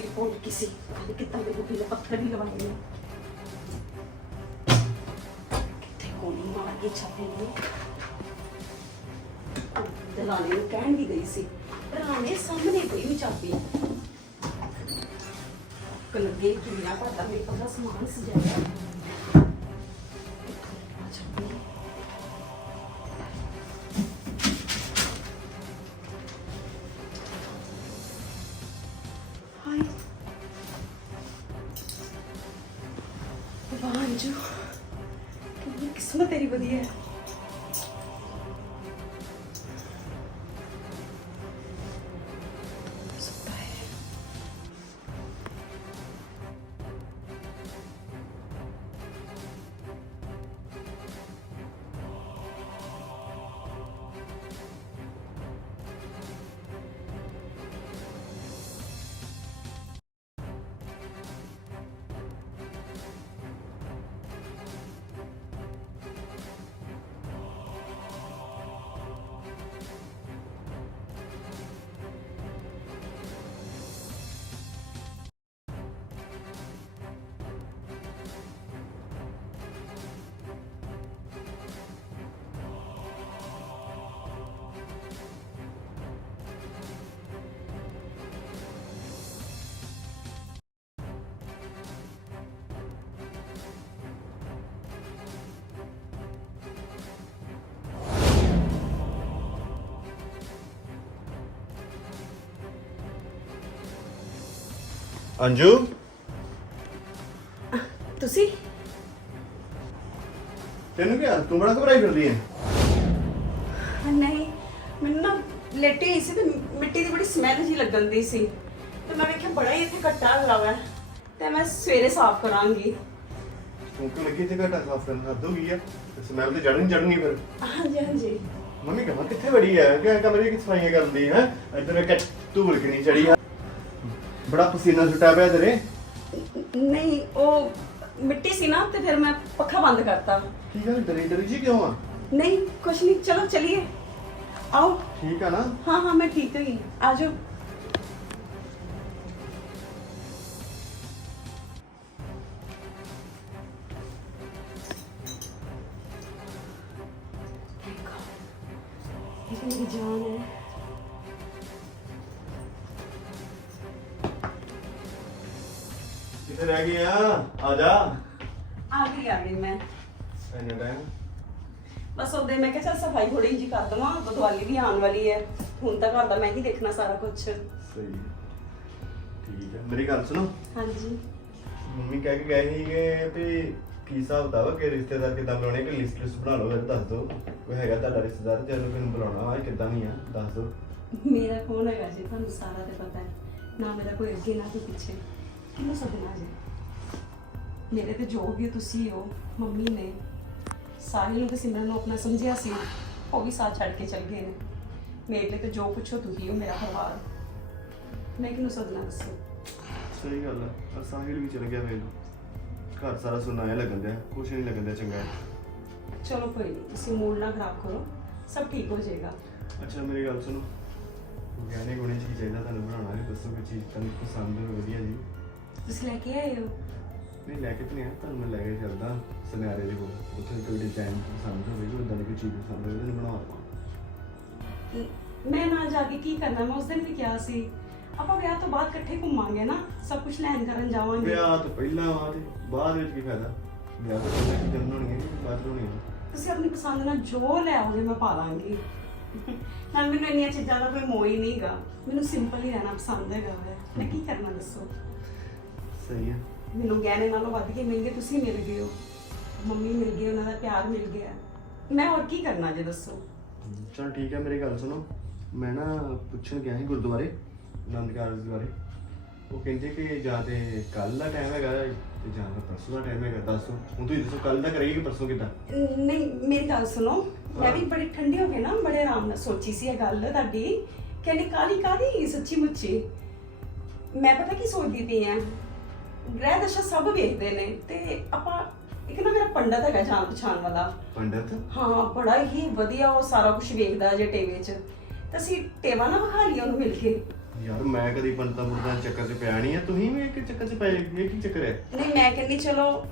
ਸਿਰ ਪੋੜ ਕਿਸੇ ਪਤਾ ਕਿੱਦਾਂ ਦੇ ਬੁੱਢੀ ਪੱਥਰ ਵੀ ਲਵਾਏ ਨੇ। ਕਿੱਥੇ ਕੋਣੀ ਮਾਰ ਕੇ ਛਾਪੇ ਨੇ। ਦਲਾਲੇ ਨੂੰ ਕਹਿਣ ਵੀ ਗਈ ਸੀ ਰਾਣੇ ਸਾਹਮਣੇ ਪਈ ਵੀ ਚਾਬੀ ਕਲਗੇ ਕਿੰਨਾ ਪਤਾ ਮੇਰੇ ਕੋਲ ਸਮਾਨ ਸਜਾਇਆ ਅੰਜੂ? ਤੁਸੀਂ? ਤੈਨੂੰ ਕੀ ਹਾਲ? ਤੂੰ ਬੜਾ ਘਬਰਾਈ ਫਿਰਦੀ ਹੈ ਨਹੀਂ ਮੈਨੂੰ ਨਾ ਲੇਟੀ ਹੋਈ ਸੀ ਤੇ ਮਿੱਟੀ ਦੀ ਬੜੀ ਸਮੈਲ ਜੀ ਲੱਗਣ ਦੀ ਸੀ। ਤੇ ਮੈਂ ਵੇਖਿਆ ਬੜਾ ਹੀ ਇੱਥੇ ਕੱਟਾ ਹੋਇਆ ਵਾ। ਤੇ ਮੈਂ ਸਵੇਰੇ ਸਾਫ਼ ਕਰਾਂਗੀ। ਤੂੰ ਕਿਉਂ ਲੱਗੀ ਤੇ ਘਟਾ ਸਾਫ਼ ਕਰਨ ਹੱਦ ਹੋ ਗਈ ਹੈ ਸਮੈਲ ਤੇ ਚੜਨੀ ਚੜਨੀ ਫਿਰ। ਹਾਂਜੀ ਹਾਂਜੀ। ਮੰਮੀ ਕਹਾਂ ਕਿੱਥੇ ਬੜੀ ਹੈ ਕਿ ਕਮਰੇ ਦੀ ਸਫਾਈਆਂ ਕਰਦੀ ਹੈ? ਇੱਧਰ ਇੱਕ ਧੂੜ ਕਿੰਨੀ ਚੜੀ ਆ। ਬੜਾ ਪਸੀਨਾ ਛੁੱਟਿਆ ਪਿਆ ਤੇਰੇ ਨਹੀਂ ਉਹ ਮਿੱਟੀ ਸੀ ਨਾ ਤੇ ਫਿਰ ਮੈਂ ਪੱਖਾ ਬੰਦ ਕਰਤਾ। ਕੀ ਗੱਲ ਡਰੀ ਡਰੀ ਜੀ ਕਿਉਂ ਆ? ਨਹੀਂ ਕੁਛ ਨਹੀਂ ਚਲੋ ਚਲਿਏ। ਆਓ। ਠੀਕ ਆ ਨਾ? ਹਾਂ ਹਾਂ ਮੈਂ ਠੀਕ ਹਾਂ ਆ ਜਾਓ। ਇਹ ਮੇਰੀ ਕਿੱਥੇ ਰਹਿ ਗਈ ਆ। ਆ ਜਾ। ਆ ਗਈ ਆ ਗਈ ਮੈਂ। ਇੰਨਾ ਟਾਈਮ ਬਸ ਉਹਦੇ ਮੈਂ ਕਿਹਾ ਚੱਲ ਸਫ਼ਾਈ ਥੋੜੀ ਜਿਹੀ ਕਰ ਦਵਾਂ ਦੀਵਾਲੀ ਵੀ ਆਉਣ ਵਾਲੀ ਹੈ। ਹੁਣ ਤਾਂ ਘਰ ਦਾ ਮੈਂ ਹੀ ਦੇਖਣਾ ਸਾਰਾ ਕੁਝ ਸਹੀ। ਠੀਕ ਹੈ। ਮੇਰੀ ਗੱਲ ਸੁਣੋ। ਹਾਂਜੀ। ਮੰਮੀ ਕਹਿ ਕੇ ਗਏ ਸੀਗੇ ਵੀ ਕੀ ਹਿਸਾਬ ਦਾ ਵਾ ਕਿ ਰਿਸ਼ਤੇਦਾਰ ਕਿੱਦਾਂ ਬੁਲਾਉਣੇ ਕਿ ਲਿਸਟ ਲਿਸਟ ਬਣਾ ਲਓ ਫਿਰ ਦੱਸ ਦਿਓ। ਕੋਈ ਹੈਗਾ ਤੁਹਾਡਾ ਰਿਸ਼ਤੇਦਾਰ ਜੇ ਉਹਨੂੰ ਕਿਹਨੂੰ ਬੁਲਾਉਣਾ ਵਾ ਕਿੱਦਾਂ ਨਹੀਂ ਆ ਦੱਸ ਦਿਓ। ਮੇਰਾ ਕੌਣ ਹੈਗਾ ਜੀ? ਤੁਹਾਨੂੰ ਸਾਰਾ ਤੇ ਪਤਾ ਹੈ। ਨਾ ਮੇਰਾ ਕੋਈ ਅੱਗੇ ਨਾ ਕੋਈ ਪਿੱਛੇ। ਕਿਹਨੂੰ ਸੱਦਣਾ ਜੀ? ਮੇਰੇ ਤੇ ਜੋ ਵੀ ਤੁਸੀਂ ਹੋ ਮੰਮੀ ਨੇ ਸਾਹਿਲ ਨੂੰ ਤੇ ਸਿਮਰਨ ਨੂੰ ਆਪਣਾ ਸਮਝਿਆ ਸੀ। ਉਹ ਵੀ ਸਾਥ ਛੱਡ ਕੇ ਚਲ ਗਏ ਨੇ। ਮੇਰੇ ਲਈ ਤੇ ਜੋ ਪੁੱਛੋ ਤੁਸੀਂ ਹੋ ਮੇਰਾ ਪਰਿਵਾਰ। ਮੈਂ ਕਿਹਨੂੰ ਸੱਦਣਾ ਦੱਸੋ? ਸਹੀ ਗੱਲ ਹੈ ਪਰ ਸਾਹਿਲ ਵੀ ਚਲ ਗਿਆ ਵੇਖ ਘਰ ਸਾਰਾ ਸੁਣਾਇਆ ਲੱਗਣ ਦਿਆ ਕੁਛ ਨਹੀਂ ਲੱਗਣ ਦਿਆ ਚੰਗਾ। ਚਲੋ ਕੋਈ ਨਹੀਂ ਤੁਸੀਂ ਮੂਡ ਨਾ ਖਰਾਬ ਕਰੋ ਸਭ ਠੀਕ ਹੋ ਜਾਏਗਾ। ਅੱਛਾ ਮੇਰੀ ਗੱਲ ਸੁਣੋ। ਗਹਿਣੇ ਗੁਣੇ ਚ ਕੀ ਚਾਹੀਦਾ ਤੁਹਾਨੂੰ ਬਣਾਉਣਾ ਹੈ ਦੱਸੋ ਕੋਈ ਚੀਜ਼ ਤੁਹਾਨੂੰ ਪਸੰਦ ਹੋਵੇ ਵਧੀਆ ਜੀ। ਤੁਸੀਂ ਲੈ ਕੇ ਆਏ ਹੋ? ਨਹੀਂ ਲੈ ਕੇ ਤੇ ਨਹੀਂ ਆਇਆ ਤੁਹਾਨੂੰ ਮੈਂ ਲੈ ਕੇ ਚੱਲਦਾ ਸੁਨਿਆਰੇ ਦੇ ਕੋਲ। ਉੱਥੇ ਕੋਈ ਡਿਜ਼ਾਈਨ ਪਸੰਦ ਹੋਵੇ ਕੋਈ ਉਦਾਂ ਦੀ ਕੋਈ ਚੀਜ਼ ਪਸੰਦ ਹੋਵੇ ਉਹਨੂੰ ਬਣਾ ਦਵਾਂ ਮੈਂ ਨਾਲ ਜਾ ਕੇ ਕੀ ਕਰਨਾ? ਮੈਂ ਉਸ ਦਿਨ ਵੀ ਕਿਹਾ ਸੀ ਆਪਾਂ ਵਿਆਹ ਤੋਂ ਬਾਅਦ ਇਕੱਠੇ ਘੁੰਮਾਂਗੇ ਨਾ ਸਭ ਕੁਝ ਲੈਣ ਕਰਨ ਜਾਵਾਂਗੇ। ਵਿਆਹ ਤੋਂ ਪਹਿਲਾਂ ਵਾ ਤੇ ਬਾਅਦ ਵਿੱਚ ਕੀ ਫਾਇਦਾ? ਵਿਆਹ ਤੋਂ ਪਹਿਲਾਂ ਕੀ ਕਰਨ ਹੋਣੀ ਹੈ ਬਾਅਦ ਹੋਣੀ ਹੈ ਤੁਸੀਂ ਆਪਣੀ ਪਸੰਦ ਨਾਲ ਜੋ ਲੈ ਆਓਗੇ ਮੈਂ ਪਾ ਲਾਂਗੀ ਨਾਲ ਮੈਨੂੰ ਇੰਨੀਆਂ ਚੀਜ਼ਾਂ ਦਾ ਕੋਈ ਮੋਹ ਹੀ ਨਹੀਂਗਾ ਮੈਨੂੰ ਸਿੰਪਲ ਹੀ ਰਹਿਣਾ ਪਸੰਦ ਹੈਗਾ ਵੈ। ਮੈਂ ਕੀ ਕਰਨਾ ਦੱਸੋ? ਸਹੀ ਹੈ ਮੈਨੂੰ ਗਹਿਣੇ ਨਾਲੋਂ ਵੱਧ ਕੇ ਮਿਲ ਗਏ ਤੁਸੀਂ ਮਿਲ ਗਏ ਹੋ। ਮੰਮੀ ਮਿਲ ਗਈ ਉਹਨਾਂ ਦਾ ਪਿਆਰ ਮਿਲ ਗਿਆ। ਮੈਂ ਹੋਰ ਕੀ ਕਰਨਾ ਜੇ ਦੱਸੋ? ਚਲ ਠੀਕ ਹੈ ਮੇਰੀ ਗੱਲ ਸੁਣੋ। ਮੈਂ ਨਾ ਪੁੱਛਣ ਗਿਆ ਸੀ ਗੁਰਦੁਆਰੇ ਆਨੰਦ ਕਾਰਜ ਬਾਰੇ ਉਹ ਕਹਿੰਦੇ ਕਿ ਜਾਂ ਤੇ ਕੱਲ ਦਾ ਟਾਈਮ ਹੈਗਾ ਤੇ ਜਾਂ ਤਾਂ ਪਰਸੋਂ ਦਾ ਟਾਈਮ ਹੈਗਾ ਦੱਸੋ ਹੁਣ ਤੁਸੀਂ ਦੱਸੋ ਕੱਲ ਦਾ ਕਰੇਗੀ ਕਿ ਪਰਸੋਂ ਕਿੱਦਾਂ? ਨਹੀਂ ਮੇਰੀ ਗੱਲ ਸੁਣੋ। ਮੈਂ ਵੀ ਬੜੀ ਠੰਡੀ ਹੋ ਕੇ ਨਾ ਬੜੇ ਆਰਾਮ ਨਾਲ ਸੋਚੀ ਸੀ ਇਹ ਗੱਲ ਤੁਹਾਡੀ। ਕਹਿੰਦੀ ਕਾਲੀ ਕਾਲੀ ਸੱਚੀ ਮੁੱਚੀ? ਮੈਂ ਪਤਾ ਕੀ ਸੋਚਦੀ ਪਈ ਆ? ਗ੍ਰਹਿ ਦਸ਼ਾ ਸਭ ਵੇਖਦੇ ਨੇ ਤੇ ਆਪਾਂ ਇੱਕ ਨਾ ਮੇਰਾ ਪੰਡਤ ਹੈਗਾ ਜਾਣ ਪਛਾਣ ਵਾਲਾ। ਪੰਡਤ? ਹਾਂ ਬੜਾ ਹੀ ਵਧੀਆ ਉਹ ਸਾਰਾ ਕੁਝ ਵੇਖਦਾ ਜੇ ਟੇਵੇ 'ਚ। ਤੇ ਅਸੀਂ ਟੇਵਾ ਨਾ ਵਿਖਾ ਲਿਆ ਉਹਨੂੰ ਮਿਲ ਕੇ। ਯਾਰ ਮੈਂ ਕਦੀ ਪੰਤਾਂ ਪੁਰਤਾਂ ਦੇ ਚੱਕਰ 'ਚ ਪਿਆ ਨਹੀਂ ਆ। ਤੁਸੀਂ ਵੀ ਇੱਕ ਚੱਕਰ 'ਚ ਪਏ ਇਹ ਕੀ ਚੱਕਰ ਹੈ? ਨਹੀਂ ਮੈਂ ਕਹਿੰਦੀ ਚਲੋ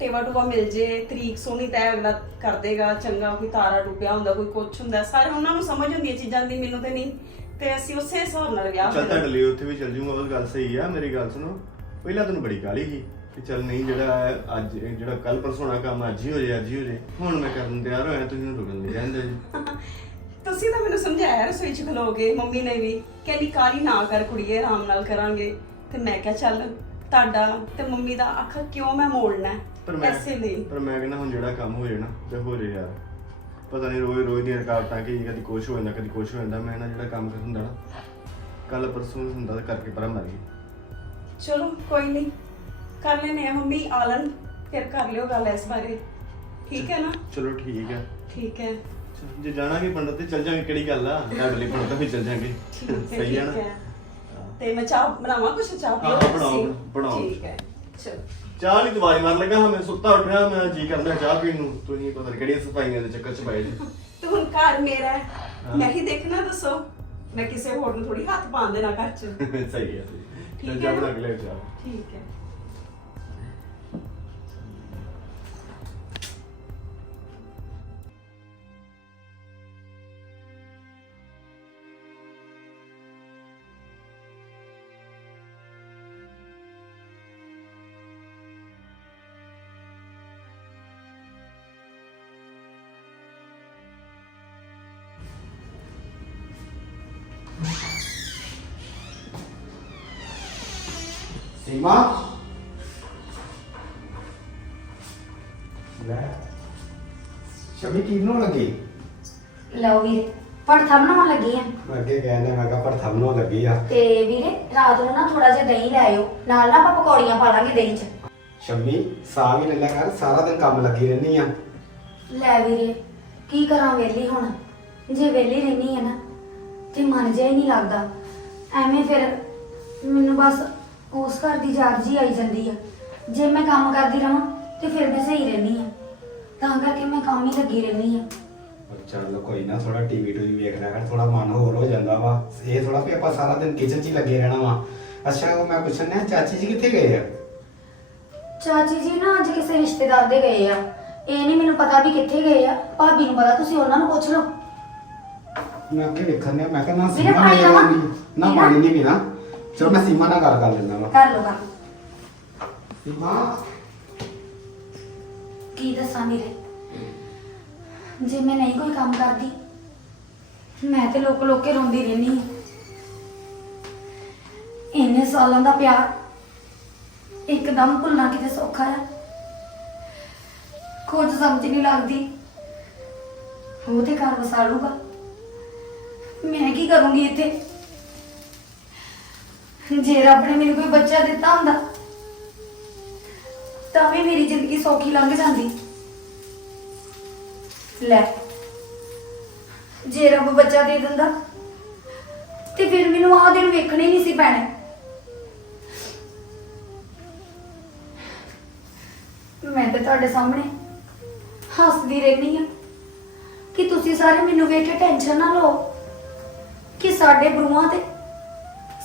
ਟੇਵਾ ਟੂਵਾ ਮਿਲ ਜੇ ਤਰੀਕ ਸੋਹਣੀ ਤੈ ਅਗਲਾ ਕਰ ਦੇਗਾ ਚੰਗਾ ਕੋਈ ਤਾਰਾ ਡੁੱਬਿਆ ਹੁੰਦਾ ਕੋਈ ਕੁਛ ਹੁੰਦਾ। ਸਾਰੇ ਉਹਨਾਂ ਨੂੰ ਸਮਝ ਹੁੰਦੀ ਹੈ ਚੀਜ਼ਾਂ ਦੀ ਮੈਨੂੰ ਤੇ ਨਹੀਂ। ਤੇ ਅਸੀਂ ਉਸੇ ਹਿਸਾਬ ਨਾਲ ਵਿਆਹ ਚੱਲ। ਤੁਹਾਡੇ ਲਈ ਉੱਥੇ ਵੀ ਚੱਲ ਜੂਗਾ ਉਹ ਗੱਲ ਸਹੀ ਆ ਮੇਰੀ ਗੱਲ ਸੁਣੋ। ਪਹਿਲਾਂ ਤੈਨੂੰ ਬੜੀ ਕਾਲੀ ਸੀ ਕਿ ਚੱਲ ਨਹੀਂ ਜਿਹੜਾ ਅੱਜ ਜਿਹੜਾ ਕੱਲ ਪਰਸੋਂ ਵਾਲਾ ਕੰਮ ਅੱਜ ਹੀ ਹੋ ਜੇ ਅੱਜ ਹੀ ਹੋ ਜੇ ਹੁਣ ਮੈਂ ਕਰਨ ਨੂੰ ਤਿਆਰ ਹੋਇਆ ਤੁਸੀਂ ਮੈਨੂੰ ਰੁਕਣ ਨਹੀਂ ਕਹਿੰਦੇ। ਜੀ ਤੁਸੀਂ ਤਾਂ ਮੈਨੂੰ ਸਮਝਾਇਆ ਰਸੋਈ ਚ ਖਲੋਗੇ ਮੰਮੀ ਨੇ ਵੀ ਕਹਿੰਦੀ ਕਾਲੀ ਨਾ ਕਰ ਕੁੜੀਏ ਆਰਾਮ ਨਾਲ ਕਰਾਂਗੇ। ਤੇ ਮੈਂ ਕਿਹਾ ਚੱਲ ਤੁਹਾਡਾ ਤੇ ਮੰਮੀ ਦਾ ਅੱਖ ਕਿਉਂ ਮੈਂ ਮੋੜਨਾ? ਪਰ ਮੈਂ ਐਸੇ ਲਈ ਪਰ ਮੈਂ ਕਹਿੰਦਾ ਹੁਣ ਜਿਹੜਾ ਕੰਮ ਹੋ ਜਾਣਾ ਤੇ ਹੋ ਜੇ ਯਾਰ। ਪਤਾ ਨਹੀਂ ਰੋਜ਼ ਰੋਜ਼ ਦੀਆਂ ਰਕਾਵਟਾਂ ਕਿ ਕਦੀ ਕੁਛ ਹੋ ਜਾਂਦਾ ਕਦੀ ਕੁਛ ਹੋ ਜਾਂਦਾ। ਮੈਂ ਨਾ ਜਿਹੜਾ ਕੰਮ ਕਰ ਹੁੰਦਾ ਨਾ ਕੱਲ ਪਰਸੋਂ ਹੁੰਦਾ ਕਰਕੇ ਪਰਾਂ ਮਰ ਗਈ। ਚਲੋ ਕੋਈ ਨਹੀਂ ਕਰ ਲੈਨੇ ਆ ਮੰਮੀ ਆਲਨ ਫਿਰ ਕਰ ਲਿਓ ਗੱਲ ਇਸ ਬਾਰੇ। ਠੀਕ ਹੈ ਨਾ? ਚਲੋ ਠੀਕ ਹੈ। ਠੀਕ ਹੈ। ਚੱਲ, ਜੇ ਜਾਣਾਗੇ ਪੰਡਤ ਤੇ ਚੱਲ ਜਾਾਂਗੇ ਕਿਹੜੀ ਗੱਲ ਆ? ਤੁਹਾਡੇ ਲਈ ਪੰਡਤ ਵੀ ਚੱਲ ਜਾਾਂਗੇ। ਠੀਕ ਹੈ ਸਹੀ ਹੈ ਨਾ? ਠੀਕ ਹੈ। ਤੇ ਮੈਂ ਚਾਹ ਬਣਾਵਾਂ ਕੁਛ? ਚਾਹ ਪੀਓ ਬਣਾਓ, ਤੁਸੀਂ? ਬਣਾਓ। ਠੀਕ ਹੈ ਚਲੋ। ਚਾਹ ਨਹੀਂ ਦਵਾਈ ਮਾਰ ਲੱਗਾ ਹਾਂ ਮੈਂ ਸੁੱਤਾ ਉੱਠਿਆ ਮੈਂ ਜੀ ਕਰਦਾ ਚਾਹ ਪੀਣ ਨੂੰ। ਤੁਸੀਂ ਪਤਾ ਨੀ ਕਿਹੜੀਆਂ ਸਫਾਈਆਂ ਦੇ ਚੱਕਰ ਚ ਪਏ ਜੀ। ਤੇ ਹੁਣ ਘਰ ਮੇਰਾ ਹੈ। ਹਾਂ। ਮੈਂ ਹੀ ਦੇਖਣਾ ਦੱਸੋ। ਮੈਂ ਕਿਸੇ ਹੋਰ ਨੂੰ ਥੋੜੀ ਹੱਥ ਪਾਉਣ ਦੇਣਾ ਘਰ 'ਚ। ਸਹੀ ਹੈ ਸਹੀ ਹੈ। ਠੀਕ ਹੈ ਜਾ ਨਾ? ਬਣਾ ਕੇ ਲੈ ਚਾਹ ਠੀਕ ਹੈ ਸੀਮਾ ਲੈ ਸ਼ਮੀ ਕੀ ਬਣਾਉਣ ਲੱਗੀ ਲਓ ਵੀਰੇ ਪੜਥਾ ਬਣਾਉਣ ਲੱਗੀ ਆ। ਮੈਂ ਅੱਗੇ ਕਹਿੰਦਾ ਮੈਂ ਕਿਹਾ ਭਰਥਾ ਬਣਾਉਣ ਲੱਗੀ ਆ। ਤੇ ਵੀਰੇ ਰਾਤ ਨੂੰ ਨਾ ਥੋੜਾ ਜਿਹਾ ਦਹੀਂ ਲੈ ਆਇਓ। ਨਾਲ ਨਾ ਆਪਾਂ ਪਕੌੜੀਆਂ ਪਾ ਲਾਂਗੇ ਦਹੀਂ 'ਚ। ਸ਼ਮੀ ਸਾਗ ਹੀ ਲੈ ਲਿਆ ਕਰ ਸਾਰਾ ਦਿਨ ਕੰਮ ਲੱਗੀ ਰਹਿੰਦੀ ਆ। ਲੈ ਵੀਰੇ ਕੀ ਕਰਾਂ ਵੇਲੀ ਹੁਣ? ਜੇ ਵੇਲੀ ਰਹਿਣੀ ਆ ਨਾ ਤੇ ਮਨ ਜਿਹਾ ਹੀ ਨਹੀਂ ਲੱਗਦਾ। ਐਵੇਂ ਫਿਰ ਮੈਨੂੰ ਬਸ ਉਸ ਘਰ ਦੀ ਯਾਦ ਜੀ ਆਈ ਜਾਂਦੀ ਆ। ਜੇ ਮੈਂ ਕੰਮ ਕਰਦੀ ਰਵਾਂ ਤੇ ਫਿਰ ਮੈਂ ਸਹੀ ਰਹਿਣੀ ਆ। ਤਾਂ ਕਰਕੇ ਮੈਂ ਕੰਮ ਹੀ ਲੱਗੀ ਰਹਿਣੀ ਆ। ਚੱਲ ਕੋਈ ਨਾ ਥੋੜਾ ਟੀਵੀ ਟੂਵੀ ਵੇਖ ਲਿਆ ਕਰ ਥੋੜਾ ਮਨ ਹੋਰ ਹੋ ਜਾਂਦਾ ਵਾ। ਇਹ ਥੋੜਾ ਵੀ ਆਪਾਂ ਸਾਰਾ ਦਿਨ ਕਿਚਨ 'ਚ ਹੀ ਲੱਗੇ ਰਹਿਣਾ ਵਾ। ਅੱਛਾ ਉਹ ਮੈਂ ਪੁੱਛਣਾ ਚਾਚੀ ਜੀ ਕਿੱਥੇ ਗਏ ਆ? ਚਾਚੀ ਜੀ ਨਾ ਅੱਜ ਕਿਸੇ ਰਿਸ਼ਤੇਦਾਰ ਦੇ ਗਏ ਆ। ਇਹ ਨਹੀਂ ਮੈਨੂੰ ਪਤਾ ਵੀ ਕਿੱਥੇ ਗਏ ਆ। ਭਾਬੀ ਨੂੰ ਪਤਾ ਤੁਸੀਂ ਉਹਨਾਂ ਨੂੰ ਪੁੱਛ ਲਓ। ਮੈਂ ਅੱਗੇ ਵੇਖਣ ਮੈਂ ਕਿਹਾ ਨਾ ਵੀਰੇ, ਪਾਣੀ ਨੇ ਲਵਾਂ? ਨਾ ਵੀਰੇ? ਪਾਣੀ ਨਹੀਂ ਪੀਣਾ। ਚਲੋ ਮੈਂ ਸੀਮਾ ਨਾਲ ਗੱਲ ਕਰ ਲੈਂਦਾ ਵਾ। ਕਰ ਲਓ ਕਰ ਸੀਮਾ? ਕੀ ਦੱਸਾਂ ਵੀਰੇ? ਜੇ ਮੈਂ ਨਹੀਂ ਕੋਈ ਕੰਮ ਕਰਦੀ ਮੈਂ ਤੇ ਲੋਕ ਲੋਕ ਕੇ ਰੋਂਦੀ ਰਹਿੰਦੀ ਹਾਂ। ਇੰਨੇ ਸਾਲਾਂ ਦਾ ਪਿਆਰ ਇੱਕਦਮ ਭੁੱਲਣਾ ਕਿਤੇ ਸੌਖਾ ਆ। ਕੁਝ ਸਮਝ ਨਹੀਂ ਲੱਗਦੀ ਉਹ ਤੇ ਘਰ ਵਸਾ ਲੂਗਾ ਮੈਂ ਕੀ ਕਰੂੰਗੀ ਇੱਥੇ? ਜੇ ਰੱਬ ਨੇ ਮੈਨੂੰ ਕੋਈ ਬੱਚਾ ਦਿੱਤਾ ਹੁੰਦਾ, ਤਾਂ ਵੀ ਮੇਰੀ ਜ਼ਿੰਦਗੀ ਸੌਖੀ ਲੰਘ ਜਾਂਦੀ। ਲੈ, ਜੇ ਰੱਬ ਬੱਚਾ ਦੇ ਦਿੰਦਾ, ਤੇ ਫਿਰ ਮੈਨੂੰ ਆਹ ਦਿਨ ਵੇਖਣੇ ਨਹੀਂ ਸੀ ਪੈਣੇ। ਮੈਂ ਤਾਂ ਤੁਹਾਡੇ ਸਾਹਮਣੇ ਹੱਸਦੀ ਰਹਿੰਦੀ ਆ ਕਿ ਤੁਸੀਂ ਸਾਰੇ ਮੈਨੂੰ ਵੇਖ ਕੇ ਟੈਨਸ਼ਨ ਨਾ ਲਓ ਕਿ ਸਾਡੇ ਬਰੂਆਂ ਤੇ